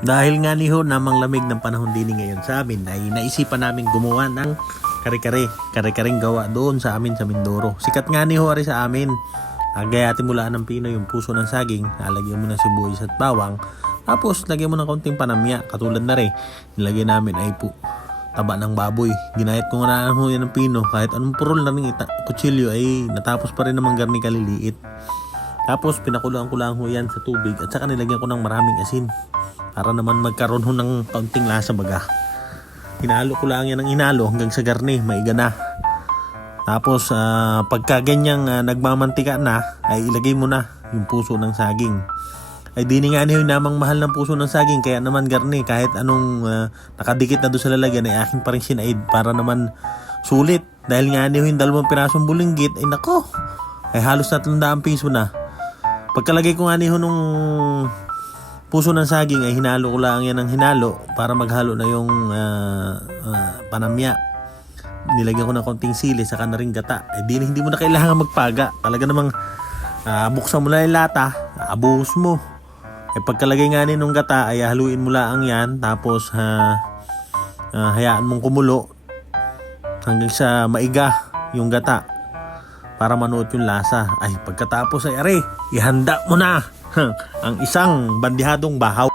Dahil nga niho namang lamig ng panahon din ngayon sa amin ay naisipan namin gumawa ng kare-kare. Kare-kareng gawa doon sa amin sa Mindoro. Sikat nga niho ari sa amin. Agayatin mo lang ng pino yung puso ng saging. Lalagyan mo ng sibuyas at bawang. Tapos lagyan mo ng konting panamya. Katulad na rin. Nilagay namin ay po taba ng baboy. Ginayat ko nga na ho ng pino. Kahit anong purol na rin ita- kutsilyo ay natapos pa rin naman garni kaliliit. Tapos pinakuloan ko yan sa tubig at saka nilagyan ko ng maraming asin para naman magkaroon ho ng kaunting lasa baga. Hinalo ko lang yan ng inalo hanggang sa garni, maiga na. Tapos ah, pagka ganyang ah, nagmamantika na, ay ilagay mo na yung puso ng saging. Ay di ni nga niyo namang mahal ng puso ng saging kaya naman garni kahit anong ah, nakadikit na doon sa lalagyan ay akin pa rin sinaid para naman sulit. Dahil nga niyo yung dalawang pirasong bulinggit ay nako, ay halos na tandaan piso na. Pagkalagay ko nga niyo nung puso ng saging ay hinalo ko lang yan ng hinalo para maghalo na yung ah, ah, panamya. Nilagyan ko ng konting sili saka na rin gata. Eh di, hindi mo na kailangan magpaga. Talaga namang ah, buksan mo lang yung lata, abuhos mo. Eh pagkalagay nga nung gata ay haluin mo lang yan tapos ha ah, hayaan mong kumulo hanggang sa maiga yung gata para manuot yung lasa. Ay, pagkatapos ay are, ihanda mo na ang isang bandihadong bahaw.